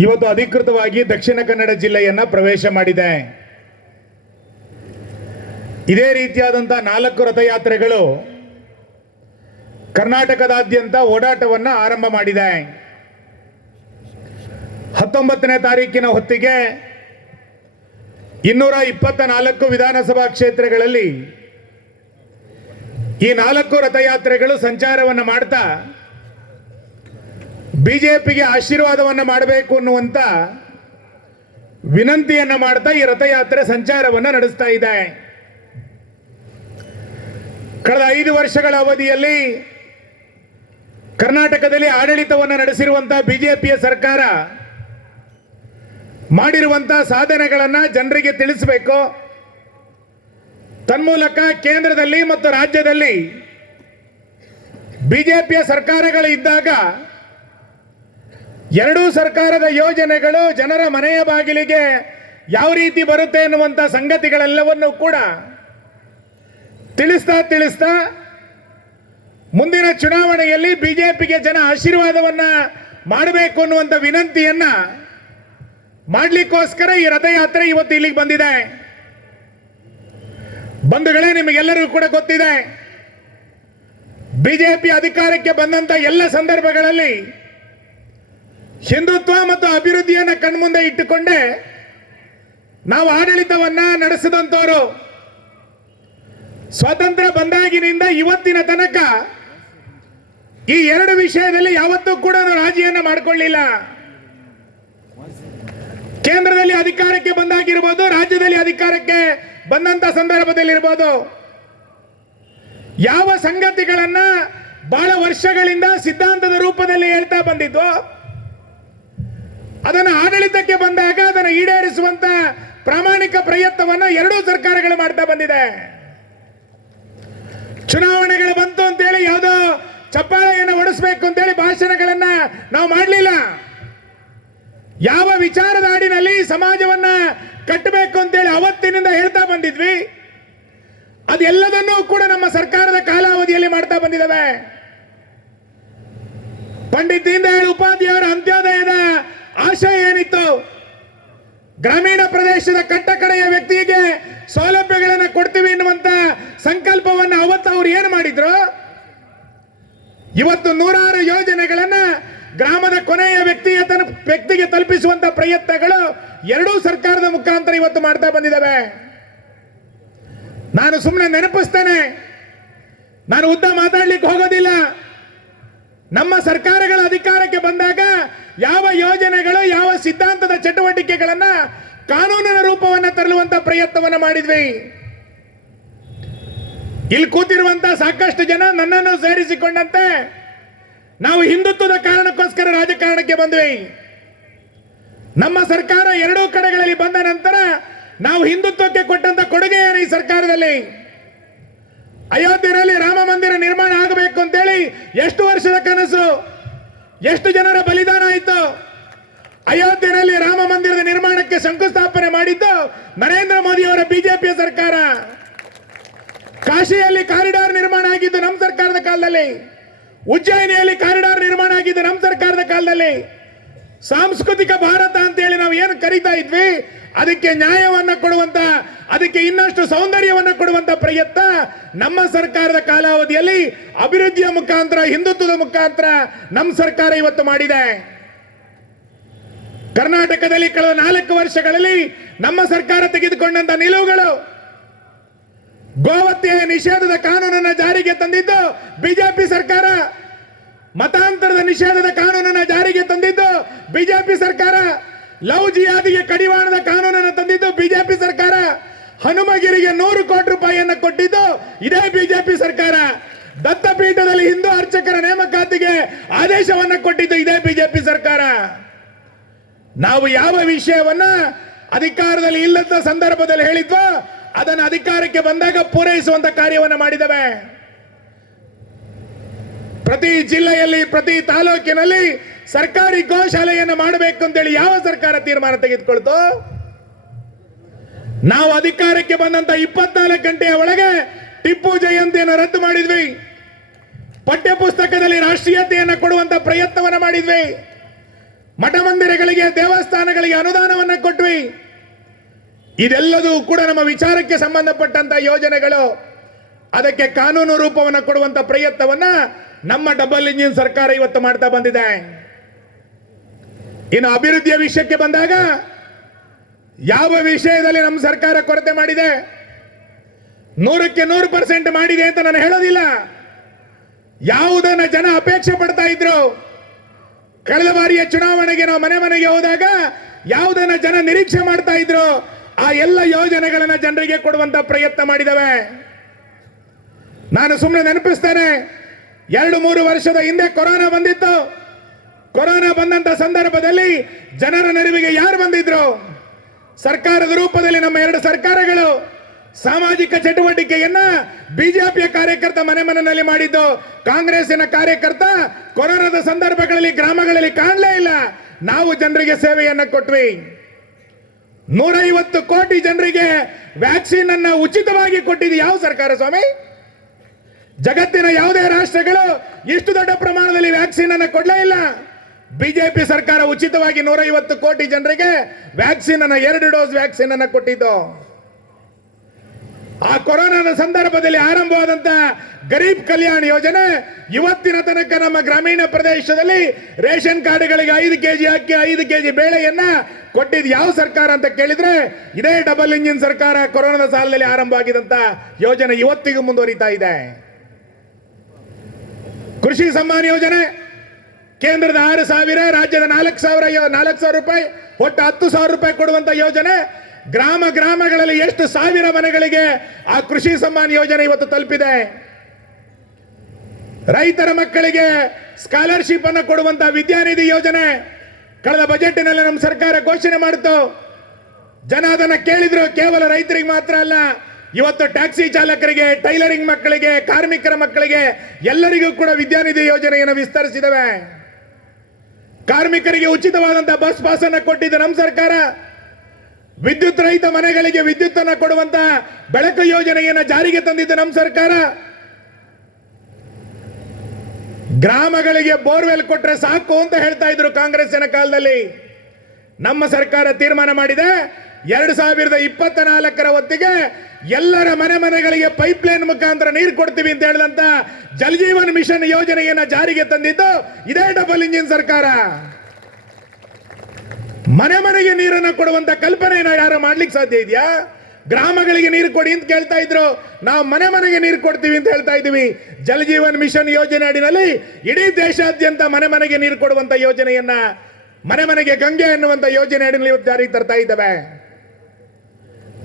ಇವತ್ತು ಅಧಿಕೃತವಾಗಿ ದಕ್ಷಿಣ ಕನ್ನಡ ಜಿಲ್ಲೆಯನ್ನ ಪ್ರವೇಶ ಮಾಡಿದೆ. ಇದೇ ರೀತಿಯಾದಂತಹ 4 ರಥಯಾತ್ರೆಗಳು ಕರ್ನಾಟಕದಾದ್ಯಂತ ಓಡಾಟವನ್ನ ಆರಂಭ ಮಾಡಿದೆ. 19ನೇ ತಾರೀಕಿನ ಹೊತ್ತಿಗೆ 224 ವಿಧಾನಸಭಾ ಕ್ಷೇತ್ರಗಳಲ್ಲಿ ಈ 4 ರಥಯಾತ್ರೆಗಳು ಸಂಚಾರವನ್ನು ಮಾಡ್ತಾ ಬಿಜೆಪಿಗೆ ಆಶೀರ್ವಾದವನ್ನು ಮಾಡಬೇಕು ಅನ್ನುವಂತ ವಿನಂತಿಯನ್ನ ಮಾಡ್ತಾ ಈ ರಥಯಾತ್ರೆ ಸಂಚಾರವನ್ನು ನಡೆಸ್ತಾ ಇದೆ. ಕಳೆದ 5 ವರ್ಷಗಳ ಅವಧಿಯಲ್ಲಿ ಕರ್ನಾಟಕದಲ್ಲಿ ಆಡಳಿತವನ್ನು ನಡೆಸಿರುವಂತಹ ಬಿಜೆಪಿಯ ಸರ್ಕಾರ ಮಾಡಿರುವಂತಹ ಸಾಧನೆಗಳನ್ನು ಜನರಿಗೆ ತಿಳಿಸಬೇಕು. ತನ್ಮೂಲಕ ಕೇಂದ್ರದಲ್ಲಿ ಮತ್ತು ರಾಜ್ಯದಲ್ಲಿ ಬಿಜೆಪಿಯ ಸರ್ಕಾರಗಳು ಇದ್ದಾಗ ಎರಡೂ ಸರ್ಕಾರದ ಯೋಜನೆಗಳು ಜನರ ಮನೆಯ ಬಾಗಿಲಿಗೆ ಯಾವ ರೀತಿ ಬರುತ್ತೆ ಎನ್ನುವಂತ ಸಂಗತಿಗಳೆಲ್ಲವನ್ನೂ ಕೂಡ ತಿಳಿಸ್ತಾ ಮುಂದಿನ ಚುನಾವಣೆಯಲ್ಲಿ ಬಿಜೆಪಿಗೆ ಜನ ಆಶೀರ್ವಾದವನ್ನ ಮಾಡಬೇಕು ಅನ್ನುವಂತ ವಿನಂತಿಯನ್ನ ಮಾಡಲಿಕ್ಕೋಸ್ಕರ ಈ ರಥಯಾತ್ರೆ ಇವತ್ತು ಇಲ್ಲಿಗೆ ಬಂದಿದೆ. ಬಂಧುಗಳೇ, ನಿಮಗೆಲ್ಲರಿಗೂ ಕೂಡ ಗೊತ್ತಿದೆ, ಬಿಜೆಪಿ ಅಧಿಕಾರಕ್ಕೆ ಬಂದಂತ ಎಲ್ಲ ಸಂದರ್ಭಗಳಲ್ಲಿ ಹಿಂದುತ್ವ ಮತ್ತು ಅಭಿವೃದ್ಧಿಯನ್ನು ಕಣ್ಮುಂದೆ ಇಟ್ಟುಕೊಂಡೇ ನಾವು ಆಡಳಿತವನ್ನ ನಡೆಸಿದಂತವರು. ಸ್ವಾತಂತ್ರ್ಯ ಬಂದಾಗಿನಿಂದ ಇವತ್ತಿನ ತನಕ ಈ 2 ವಿಷಯದಲ್ಲಿ ಯಾವತ್ತೂ ಕೂಡ ರಾಜಿಯನ್ನ ಮಾಡಿಕೊಳ್ಳಿಲ್ಲ. ಕೇಂದ್ರದಲ್ಲಿ ಅಧಿಕಾರಕ್ಕೆ ಬಂದಾಗಿರ್ಬೋದು, ರಾಜ್ಯದಲ್ಲಿ ಅಧಿಕಾರಕ್ಕೆ ಬಂದಂತ ಸಂದರ್ಭದಲ್ಲಿರ್ಬೋದು, ಯಾವ ಸಂಗತಿಗಳನ್ನ ಬಹಳ ವರ್ಷಗಳಿಂದ ಸಿದ್ಧಾಂತದ ರೂಪದಲ್ಲಿ ಹೇಳ್ತಾ ಬಂದಿದ್ದು ಅದನ್ನು ಆಡಳಿತಕ್ಕೆ ಬಂದಾಗ ಅದನ್ನು ಈಡೇರಿಸುವಂತ ಪ್ರಾಮಾಣಿಕ ಪ್ರಯತ್ನವನ್ನ ಎರಡೂ ಸರ್ಕಾರಗಳು ಮಾಡ್ತಾ ಬಂದಿದೆ. ಚುನಾವಣೆಗಳು ಬಂತು ಅಂತೇಳಿ ಯಾವುದೋ ಚಪ್ಪಾಳೆಯನ್ನು ಹೊಡಿಸಬೇಕು ಅಂತೇಳಿ ಭಾಷಣಗಳನ್ನ ನಾವು ಮಾಡಲಿಲ್ಲ. ಯಾವ ವಿಚಾರದ ಆಡಿನಲ್ಲಿ ಸಮಾಜವನ್ನ ಕಟ್ಟಬೇಕು ಅಂತೇಳಿ ಅವತ್ತಿನಿಂದ ಹೇಳ್ತಾ ಬಂದಿದ್ವಿ, ಅದೆಲ್ಲದನ್ನೂ ಕೂಡ ನಮ್ಮ ಸರ್ಕಾರದ ಕಾಲಾವಧಿಯಲ್ಲಿ ಮಾಡ್ತಾ ಬಂದಿದ್ದಾವೆ. ಪಂಡಿತ್ ದೀನ್ ದಯಾಳ್ ಉಪಾಧ್ಯಾಯರ ಅಂತ್ಯೋದಯದ ಆಶಯ ಏನಿತ್ತು? ಗ್ರಾಮೀಣ ಪ್ರದೇಶದ ಕಟ್ಟಕಡೆಯ ವ್ಯಕ್ತಿಗೆ ಸೌಲಭ್ಯಗಳನ್ನು ಕೊಡ್ತೀವಿ ಎನ್ನುವಂತ ಸಂಕಲ್ಪವನ್ನು ಅವತ್ತು ಅವ್ರು ಏನು ಮಾಡಿದ್ರು? ಇವತ್ತು 100 ಯೋಜನೆಗಳನ್ನ ಗ್ರಾಮದ ಕೊನೆಯ ವ್ಯಕ್ತಿಗೆ ತಲುಪಿಸುವಂತ ಪ್ರಯತ್ನಗಳು ಎರಡೂ ಸರ್ಕಾರದ ಮುಖಾಂತರ ಇವತ್ತು ಮಾಡ್ತಾ ಬಂದಿದ್ದಾವೆ. ನಾನು ಸುಮ್ಮನೆ ನೆನಪಿಸ್ತೇನೆ, ನಾನು ಉದ್ದ ಮಾತಾಡ್ಲಿಕ್ಕೆ ಹೋಗೋದಿಲ್ಲ. ನಮ್ಮ ಸರ್ಕಾರಗಳ ಅಧಿಕಾರಕ್ಕೆ ಬಂದಾಗ ಯಾವ ಯೋಜನೆಗಳು, ಯಾವ ಸಿದ್ಧಾಂತದ ಚಟುವಟಿಕೆಗಳನ್ನ ಕಾನೂನಿನ ರೂಪವನ್ನು ತರಲುವಂತ ಪ್ರಯತ್ನವನ್ನು ಮಾಡಿದ್ವಿ. ಇಲ್ಲಿ ಕೂತಿರುವಂತಹ ಸಾಕಷ್ಟು ಜನ ನನ್ನನ್ನು ಸೇರಿಸಿಕೊಂಡಂತೆ ನಾವು ಹಿಂದುತ್ವದ ಕಾರಣಕ್ಕೋಸ್ಕರ ರಾಜಕಾರಣಕ್ಕೆ ಬಂದ್ವಿ. ನಮ್ಮ ಸರ್ಕಾರ ಎರಡೂ ಕಡೆಗಳಲ್ಲಿ ಬಂದ ನಂತರ ನಾವು ಹಿಂದುತ್ವಕ್ಕೆ ಕೊಟ್ಟಂತ ಕೊಡುಗೆ ಏನು ಈ ಸರ್ಕಾರದಲ್ಲಿ? ಅಯೋಧ್ಯೆಯಲ್ಲಿ ರಾಮ ಮಂದಿರ ನಿರ್ಮಾಣ ಆಗಬೇಕು ಅಂತೇಳಿ ಎಷ್ಟು ವರ್ಷದ ಕನಸು, ಎಷ್ಟು ಜನರ ಬಲಿದಾನ ಆಯಿತು? ಅಯೋಧ್ಯೆಯಲ್ಲಿ ರಾಮ ಮಂದಿರದ ನಿರ್ಮಾಣಕ್ಕೆ ಶಂಕುಸ್ಥಾಪನೆ ಮಾಡಿದ್ದು ನರೇಂದ್ರ ಮೋದಿ ಅವರ ಬಿಜೆಪಿಯ ಸರ್ಕಾರ. ಕಾಶಿಯಲ್ಲಿ ಕಾರಿಡಾರ್ ನಿರ್ಮಾಣ ಆಗಿದ್ದು ನಮ್ಮ ಸರ್ಕಾರದ ಕಾಲದಲ್ಲಿ. ಉಜ್ಜಯಿನಿಯಲ್ಲಿ ಕಾರಿಡಾರ್ ನಿರ್ಮಾಣ ಆಗಿದ್ದು ನಮ್ಮ ಸರ್ಕಾರದ ಕಾಲದಲ್ಲಿ. ಸಾಂಸ್ಕೃತಿಕ ಭಾರತ ಅಂತೇಳಿ ನಾವು ಏನು ಕರೀತಾ ಇದ್ವಿ, ಅದಕ್ಕೆ ನ್ಯಾಯವನ್ನ ಕೊಡುವಂತ, ಅದಕ್ಕೆ ಇನ್ನಷ್ಟು ಸೌಂದರ್ಯವನ್ನ ಕೊಡುವಂತ ಪ್ರಯತ್ನ ನಮ್ಮ ಸರ್ಕಾರದ ಕಾಲಾವಧಿಯಲ್ಲಿ ಅಭಿವೃದ್ಧಿಯ ಮುಖಾಂತರ, ಹಿಂದುತ್ವದ ಮುಖಾಂತರ ನಮ್ಮ ಸರ್ಕಾರ ಇವತ್ತು ಮಾಡಿದೆ. ಕರ್ನಾಟಕದಲ್ಲಿ ಕಳೆದ 4 ವರ್ಷಗಳಲ್ಲಿ ನಮ್ಮ ಸರ್ಕಾರ ತೆಗೆದುಕೊಂಡಂತ ನಿಲುವುಗಳು, ಗೋಹತ್ಯೆ ನಿಷೇಧದ ಕಾನೂನನ್ನು ಜಾರಿಗೆ ತಂದಿದ್ದು ಬಿಜೆಪಿ ಸರ್ಕಾರ, ಮತಾಂತರದ ನಿಷೇಧದ ಕಾನೂನನ್ನು ಜಾರಿಗೆ ತಂದಿದ್ದು ಬಿಜೆಪಿ ಸರ್ಕಾರ, ಲವ್ ಜಿಹಾದಿಗೆ ಕಡಿವಾಣದ ಕಾನೂನನ್ನು ತಂದಿದ್ದು ಬಿಜೆಪಿ ಸರ್ಕಾರ, ಹನುಮಗಿರಿಗೆ 100 ಕೋಟಿ ರೂಪಾಯಿಯನ್ನು ಕೊಟ್ಟಿದ್ದು ಇದೇ ಬಿಜೆಪಿ ಸರ್ಕಾರ, ದತ್ತಪೀಠದಲ್ಲಿ ಹಿಂದೂ ಅರ್ಚಕರ ನೇಮಕಾತಿಗೆ ಆದೇಶವನ್ನು ಕೊಟ್ಟಿದ್ದು ಇದೇ ಬಿಜೆಪಿ ಸರ್ಕಾರ. ನಾವು ಯಾವ ವಿಷಯವನ್ನ ಅಧಿಕಾರದಲ್ಲಿ ಇಲ್ಲದ ಸಂದರ್ಭದಲ್ಲಿ ಹೇಳಿದ್ವೋ ಅದನ್ನು ಅಧಿಕಾರಕ್ಕೆ ಬಂದಾಗ ಪೂರೈಸುವಂತ ಕಾರ್ಯವನ್ನು ಮಾಡಿದವೆ. ಪ್ರತಿ ಜಿಲ್ಲೆಯಲ್ಲಿ, ಪ್ರತಿ ತಾಲೂಕಿನಲ್ಲಿ ಸರ್ಕಾರಿ ಗೋಶಾಲೆಯನ್ನು ಮಾಡಬೇಕು ಅಂತೇಳಿ ಯಾವ ಸರ್ಕಾರ ತೀರ್ಮಾನ ತೆಗೆದುಕೊಳ್ತು? ನಾವು ಅಧಿಕಾರಕ್ಕೆ ಬಂದಂತ 24 ಗಂಟೆಯ ಒಳಗೆ ಟಿಪ್ಪು ಜಯಂತಿಯನ್ನು ರದ್ದು ಮಾಡಿದ್ವಿ. ಪಠ್ಯ ಪುಸ್ತಕದಲ್ಲಿ ರಾಷ್ಟ್ರೀಯತೆಯನ್ನು ಕೊಡುವಂತ ಪ್ರಯತ್ನವನ್ನು ಮಾಡಿದ್ವಿ. ಮಠ ಮಂದಿರಗಳಿಗೆ, ದೇವಸ್ಥಾನಗಳಿಗೆ ಅನುದಾನವನ್ನು ಕೊಟ್ವಿ. ಇದೆಲ್ಲದೂ ಕೂಡ ನಮ್ಮ ವಿಚಾರಕ್ಕೆ ಸಂಬಂಧಪಟ್ಟಂತ ಯೋಜನೆಗಳು. ಅದಕ್ಕೆ ಕಾನೂನು ರೂಪವನ್ನು ಕೊಡುವಂತ ಪ್ರಯತ್ನವನ್ನ ನಮ್ಮ ಡಬಲ್ ಇಂಜಿನ್ ಸರ್ಕಾರ ಇವತ್ತು ಮಾಡ್ತಾ ಬಂದಿದೆ. ಇನ್ನು ಅಭಿವೃದ್ಧಿಯ ವಿಷಯಕ್ಕೆ ಬಂದಾಗ ಯಾವ ವಿಷಯದಲ್ಲಿ ನಮ್ಮ ಸರ್ಕಾರ ಕೊರತೆ ಮಾಡಿದೆ? 100% ಮಾಡಿದೆ ಅಂತ ನಾನು ಹೇಳೋದಿಲ್ಲ. ಯಾವುದನ್ನ ಜನ ಅಪೇಕ್ಷೆ ಪಡ್ತಾ ಇದ್ರು, ಕಳೆದ ಬಾರಿಯ ಚುನಾವಣೆಗೆ ನಾವು ಮನೆ ಮನೆಗೆ ಹೋದಾಗ ಯಾವುದನ್ನ ಜನ ನಿರೀಕ್ಷೆ ಮಾಡ್ತಾ ಇದ್ರು, ಆ ಎಲ್ಲ ಯೋಜನೆಗಳನ್ನ ಜನರಿಗೆ ಕೊಡುವಂತ ಪ್ರಯತ್ನ ಮಾಡಿದವೆ. ನಾನು ಸುಮ್ಮನೆ ನೆನಪಿಸ್ತೇನೆ, 2-3 ವರ್ಷದ ಹಿಂದೆ ಕೊರೋನಾ ಬಂದಿತ್ತು. ಕೊರೋನಾ ಬಂದಂತ ಸಂದರ್ಭದಲ್ಲಿ ಜನರ ನೆರವಿಗೆ ಯಾರು ಬಂದಿದ್ರು? ಸರ್ಕಾರದ ರೂಪದಲ್ಲಿ ನಮ್ಮ 2 ಸರ್ಕಾರಗಳು. ಸಾಮಾಜಿಕ ಚಟುವಟಿಕೆಯನ್ನ ಬಿಜೆಪಿಯ ಕಾರ್ಯಕರ್ತ ಮನೆ ಮನೆಯಲ್ಲಿ ಮಾಡಿದ್ದು, ಕಾಂಗ್ರೆಸ್ಸಿನ ಕಾರ್ಯಕರ್ತ ಕೊರೋನಾದ ಸಂದರ್ಭಗಳಲ್ಲಿ ಗ್ರಾಮಗಳಲ್ಲಿ ಕಾಣಲೇ ಇಲ್ಲ. ನಾವು ಜನರಿಗೆ ಸೇವೆಯನ್ನ ಕೊಟ್ವಿ. 150 ಕೋಟಿ ಜನರಿಗೆ ವ್ಯಾಕ್ಸಿನ್ ಅನ್ನ ಉಚಿತವಾಗಿ ಕೊಟ್ಟಿದ್ದು ಯಾವ ಸರ್ಕಾರ ಸ್ವಾಮಿ? ಜಗತ್ತಿನ ಯಾವುದೇ ರಾಷ್ಟ್ರಗಳು ಇಷ್ಟು ದೊಡ್ಡ ಪ್ರಮಾಣದಲ್ಲಿ ವ್ಯಾಕ್ಸಿನ್ ಅನ್ನ ಕೊಡಲೇ ಇಲ್ಲ. ಬಿಜೆಪಿ ಸರ್ಕಾರ ಉಚಿತವಾಗಿ 150 ಕೋಟಿ ಜನರಿಗೆ ವ್ಯಾಕ್ಸಿನ್ ಅನ್ನ 2 ಡೋಸ್ ವ್ಯಾಕ್ಸಿನ್ ಅನ್ನ ಕೊಟ್ಟಿದ್ದು. ಆ ಕೊರೋನಾದ ಸಂದರ್ಭದಲ್ಲಿ ಆರಂಭವಾದಂತ ಗರೀಬ್ ಕಲ್ಯಾಣ ಯೋಜನೆ ಇವತ್ತಿನ ತನಕ ನಮ್ಮ ಗ್ರಾಮೀಣ ಪ್ರದೇಶದಲ್ಲಿ ರೇಷನ್ ಕಾರ್ಡ್ಗಳಿಗೆ 5 ಕೆಜಿ ಅಕ್ಕಿ, 5 ಕೆಜಿ ಬೇಳೆಯನ್ನ ಕೊಟ್ಟಿದ್ದು ಯಾವ ಸರ್ಕಾರ ಅಂತ ಕೇಳಿದ್ರೆ ಇದೇ ಡಬಲ್ ಇಂಜಿನ್ ಸರ್ಕಾರ. ಕೊರೋನಾದ ಸಾಲದಲ್ಲಿ ಆರಂಭ ಆಗಿದಂತ ಯೋಜನೆ ಇವತ್ತಿಗೂ ಮುಂದುವರಿತಾ ಇದೆ. ಕೃಷಿ ಸಮ್ಮಾನ್ ಯೋಜನೆ ಕೇಂದ್ರದ 6,000, ರಾಜ್ಯದ 4,000 ರೂಪಾಯಿ, ಒಟ್ಟು 10,000 ರೂಪಾಯಿ ಕೊಡುವಂತ ಯೋಜನೆ. ಗ್ರಾಮಗಳಲ್ಲಿ ಎಷ್ಟು ಸಾವಿರ ಮನೆಗಳಿಗೆ ಆ ಕೃಷಿ ಸಮ್ಮಾನ್ ಯೋಜನೆ ಇವತ್ತು ತಲುಪಿದೆ. ರೈತರ ಮಕ್ಕಳಿಗೆ ಸ್ಕಾಲರ್ಶಿಪ್ ಅನ್ನು ಕೊಡುವಂತ ವಿದ್ಯಾನಿಧಿ ಯೋಜನೆ ಕಳೆದ ಬಜೆಟ್ನಲ್ಲಿ ನಮ್ಮ ಸರ್ಕಾರ ಘೋಷಣೆ ಮಾಡಿತು. ಜನ ಅದನ್ನ ಕೇಳಿದ್ರು. ಕೇವಲ ರೈತರಿಗೆ ಮಾತ್ರ ಅಲ್ಲ, ಇವತ್ತು ಟ್ಯಾಕ್ಸಿ ಚಾಲಕರಿಗೆ, ಟೈಲರಿಂಗ್ ಮಕ್ಕಳಿಗೆ, ಕಾರ್ಮಿಕರ ಮಕ್ಕಳಿಗೆ ಎಲ್ಲರಿಗೂ ಕೂಡ ವಿದ್ಯಾನಿಧಿ ಯೋಜನೆಯನ್ನು ವಿಸ್ತರಿಸಿದವೆ. ಕಾರ್ಮಿಕರಿಗೆ ಉಚಿತವಾದಂತಹ ಬಸ್ ಪಾಸ್ ಅನ್ನು ಕೊಟ್ಟಿದ್ದ ನಮ್ಮ ಸರ್ಕಾರ. ವಿದ್ಯುತ್ ರಹಿತ ಮನೆಗಳಿಗೆ ವಿದ್ಯುತ್ ಅನ್ನು ಕೊಡುವಂತ ಬೆಳಕು ಯೋಜನೆಯನ್ನು ಜಾರಿಗೆ ತಂದಿದ್ದ ನಮ್ಮ ಸರ್ಕಾರ. ಗ್ರಾಮಗಳಿಗೆ ಬೋರ್ವೆಲ್ ಕೊಟ್ರೆ ಸಾಕು ಅಂತ ಹೇಳ್ತಾ ಇದ್ರು ಕಾಂಗ್ರೆಸ್ಸಿನ ಕಾಲದಲ್ಲಿ. ನಮ್ಮ ಸರ್ಕಾರ ತೀರ್ಮಾನ ಮಾಡಿದೆ 2024ರ ಹೊತ್ತಿಗೆ ಎಲ್ಲರ ಮನೆಗಳಿಗೆ ಪೈಪ್ಲೈನ್ ಮುಖಾಂತರ ನೀರು ಕೊಡ್ತೀವಿ ಅಂತ ಹೇಳಿದಂತ ಜಲ್ ಜೀವನ್ ಮಿಷನ್ ಯೋಜನೆಯನ್ನ ಜಾರಿಗೆ ತಂದಿದ್ದು ಇದೇ ಡಬಲ್ ಇಂಜಿನ್ ಸರ್ಕಾರ. ಮನೆಗೆ ನೀರನ್ನು ಕೊಡುವಂತ ಕಲ್ಪನೆಯನ್ನು ಯಾರು ಮಾಡ್ಲಿಕ್ಕೆ ಸಾಧ್ಯ ಇದೆಯಾ? ಗ್ರಾಮಗಳಿಗೆ ನೀರು ಕೊಡಿ ಅಂತ ಕೇಳ್ತಾ ಇದ್ರು, ನಾವು ಮನೆಗೆ ನೀರು ಕೊಡ್ತೀವಿ ಅಂತ ಹೇಳ್ತಾ ಇದ್ದೀವಿ. ಜಲ್ ಜೀವನ್ ಮಿಷನ್ ಯೋಜನೆ ಅಡಿನಲ್ಲಿ ಇಡೀ ದೇಶಾದ್ಯಂತ ಮನೆಗೆ ನೀರು ಕೊಡುವಂತ ಯೋಜನೆಯನ್ನ, ಮನೆಗೆ ಗಂಗೆ ಎನ್ನುವಂತ ಯೋಜನೆ ಅಡಿನಲ್ಲಿ ಜಾರಿಗೆ ತರ್ತಾ ಇದ್ದೇವೆ.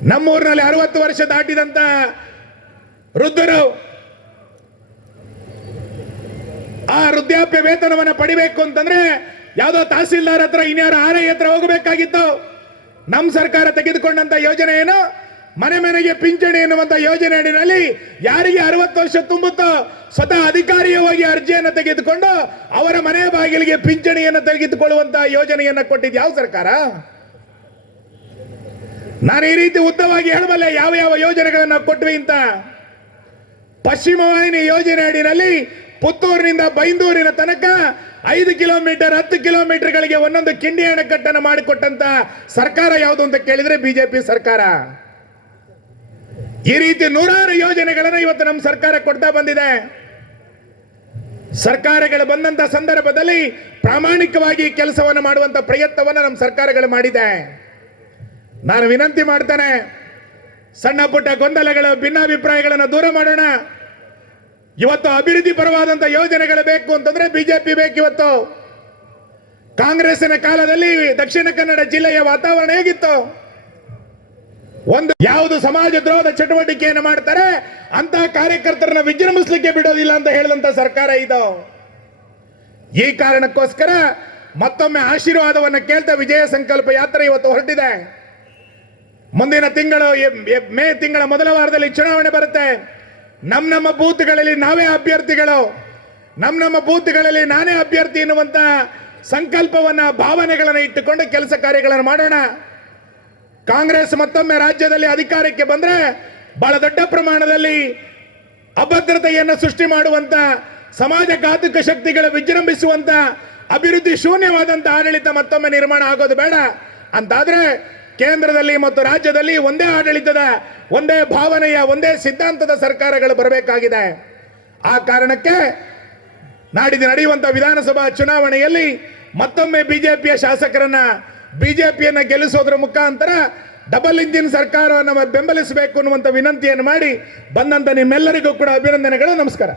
ನಮ್ಮೂರಿನಲ್ಲಿ 60 ವರ್ಷ ದಾಟಿದಂತ ವೃದ್ಧರು ಆ ವೃದ್ಧಾಪ್ಯ ವೇತನವನ್ನು ಪಡಿಬೇಕು ಅಂತಂದ್ರೆ ಯಾವುದೋ ತಹಸೀಲ್ದಾರ್ ಹತ್ರ, ಇನ್ಯಾರ ಆರ್ಐ ಹತ್ರ ಹೋಗಬೇಕಾಗಿತ್ತು. ನಮ್ಮ ಸರ್ಕಾರ ತೆಗೆದುಕೊಂಡಂತ ಯೋಜನೆ ಏನು? ಮನೆಗೆ ಪಿಂಚಣಿ ಎನ್ನುವಂತ ಯೋಜನೆ ಅಡಿನಲ್ಲಿ ಯಾರಿಗೆ 60 ವರ್ಷ ತುಂಬುತ್ತೋ ಸ್ವತಃ ಅಧಿಕಾರಿಯೇ ಹೋಗಿ ಅರ್ಜಿಯನ್ನು ತೆಗೆದುಕೊಂಡು ಅವರ ಮನೆ ಬಾಗಿಲಿಗೆ ಪಿಂಚಣಿಯನ್ನು ತೆಗೆದುಕೊಳ್ಳುವಂತ ಯೋಜನೆಯನ್ನ ಕೊಟ್ಟಿದ್ದು ಯಾವ ಸರ್ಕಾರ? ನಾನು ಈ ರೀತಿ ಉದ್ದವಾಗಿ ಹೇಳಬಲ್ಲೆ ಯಾವ ಯಾವ ಯೋಜನೆಗಳನ್ನು ಕೊಟ್ವಿ ಅಂತ. ಪಶ್ಚಿಮ ವಾಹಿನಿ ಯೋಜನೆ ಅಡಿನಲ್ಲಿ ಪುತ್ತೂರಿನಿಂದ ಬೈಂದೂರಿನ ತನಕ 5 ಕಿಲೋಮೀಟರ್ 10 ಕಿಲೋಮೀಟರ್ಗಳಿಗೆ ಒಂದೊಂದು ಕಿಂಡಿ ಅಣೆಕಟ್ಟನ್ನು ಮಾಡಿಕೊಟ್ಟಂತ ಸರ್ಕಾರ ಯಾವುದು ಅಂತ ಕೇಳಿದ್ರೆ ಬಿಜೆಪಿ ಸರ್ಕಾರ. ಈ ರೀತಿ 100 ಯೋಜನೆಗಳನ್ನು ಇವತ್ತು ನಮ್ಮ ಸರ್ಕಾರ ಕೊಡ್ತಾ ಬಂದಿದೆ. ಸರ್ಕಾರಗಳು ಬಂದಂತ ಸಂದರ್ಭದಲ್ಲಿ ಪ್ರಾಮಾಣಿಕವಾಗಿ ಕೆಲಸವನ್ನು ಮಾಡುವಂತ ಪ್ರಯತ್ನವನ್ನು ನಮ್ಮ ಸರ್ಕಾರಗಳು ಮಾಡಿದೆ. ನಾನು ವಿನಂತಿ ಮಾಡ್ತೇನೆ, ಸಣ್ಣ ಪುಟ್ಟ ಗೊಂದಲಗಳು, ಭಿನ್ನಾಭಿಪ್ರಾಯಗಳನ್ನು ದೂರ ಮಾಡೋಣ. ಇವತ್ತು ಅಭಿವೃದ್ಧಿ ಪರವಾದಂತ ಯೋಜನೆಗಳು ಬೇಕು ಅಂತಂದ್ರೆ ಬಿಜೆಪಿ ಬೇಕು. ಇವತ್ತು ಕಾಂಗ್ರೆಸ್ಸಿನ ಕಾಲದಲ್ಲಿ ದಕ್ಷಿಣ ಕನ್ನಡ ಜಿಲ್ಲೆಯ ವಾತಾವರಣ ಹೇಗಿತ್ತು? ಒಂದು ಯಾವುದು ಸಮಾಜ ದ್ರೋಹದ ಚಟುವಟಿಕೆಯನ್ನು ಮಾಡ್ತಾರೆ ಅಂತ ಕಾರ್ಯಕರ್ತರನ್ನ ವಿಜೃಂಭಿಸಲಿಕ್ಕೆ ಬಿಡೋದಿಲ್ಲ ಅಂತ ಹೇಳಿದಂತ ಸರ್ಕಾರ ಇದು. ಈ ಕಾರಣಕ್ಕೋಸ್ಕರ ಮತ್ತೊಮ್ಮೆ ಆಶೀರ್ವಾದವನ್ನು ಕೇಳ್ತಾ ವಿಜಯ ಸಂಕಲ್ಪ ಯಾತ್ರೆ ಇವತ್ತು ಹೊರಟಿದೆ. ಮುಂದಿನ ತಿಂಗಳು ಮೇ ತಿಂಗಳ ಮೊದಲ ವಾರದಲ್ಲಿ ಚುನಾವಣೆ ಬರುತ್ತೆ. ನಮ್ಮ ಬೂತ್ಗಳಲ್ಲಿ ನಾವೇ ಅಭ್ಯರ್ಥಿಗಳು, ನಮ್ಮ ಬೂತ್ಗಳಲ್ಲಿ ನಾನೇ ಅಭ್ಯರ್ಥಿ ಎನ್ನುವಂತ ಸಂಕಲ್ಪವನ್ನ, ಭಾವನೆಗಳನ್ನು ಇಟ್ಟುಕೊಂಡು ಕೆಲಸ ಕಾರ್ಯಗಳನ್ನು ಮಾಡೋಣ. ಕಾಂಗ್ರೆಸ್ ಮತ್ತೊಮ್ಮೆ ರಾಜ್ಯದಲ್ಲಿ ಅಧಿಕಾರಕ್ಕೆ ಬಂದ್ರೆ ಬಹಳ ದೊಡ್ಡ ಪ್ರಮಾಣದಲ್ಲಿ ಅಭದ್ರತೆಯನ್ನು ಸೃಷ್ಟಿ ಮಾಡುವಂತ, ಸಮಾಜ ಘಾತಕ ಶಕ್ತಿಗಳ ವಿಜೃಂಭಿಸುವಂತ ಅಭಿವೃದ್ಧಿ ಶೂನ್ಯವಾದಂತಹ ಆಡಳಿತ ಮತ್ತೊಮ್ಮೆ ನಿರ್ಮಾಣ ಆಗೋದು ಬೇಡ ಅಂತಾದ್ರೆ ಕೇಂದ್ರದಲ್ಲಿ ಮತ್ತು ರಾಜ್ಯದಲ್ಲಿ ಒಂದೇ ಆಡಳಿತದ, ಒಂದೇ ಭಾವನೆಯ, ಒಂದೇ ಸಿದ್ಧಾಂತದ ಸರ್ಕಾರಗಳು ಬರಬೇಕಾಗಿದೆ. ಆ ಕಾರಣಕ್ಕೆ ನಾಡಿದ್ದು ನಡೆಯುವಂತಹ ವಿಧಾನಸಭಾ ಚುನಾವಣೆಯಲ್ಲಿ ಮತ್ತೊಮ್ಮೆ ಬಿಜೆಪಿಯ ಶಾಸಕರನ್ನ, ಬಿಜೆಪಿಯನ್ನ ಗೆಲ್ಲಿಸೋದ್ರ ಮುಖಾಂತರ ಡಬಲ್ ಇಂಜಿನ್ ಸರ್ಕಾರವನ್ನು ಬೆಂಬಲಿಸಬೇಕು ಅನ್ನುವಂಥ ವಿನಂತಿಯನ್ನು ಮಾಡಿ ಬಂದಂತ ನಿಮ್ಮೆಲ್ಲರಿಗೂ ಕೂಡ ಅಭಿನಂದನೆಗಳು. ನಮಸ್ಕಾರ.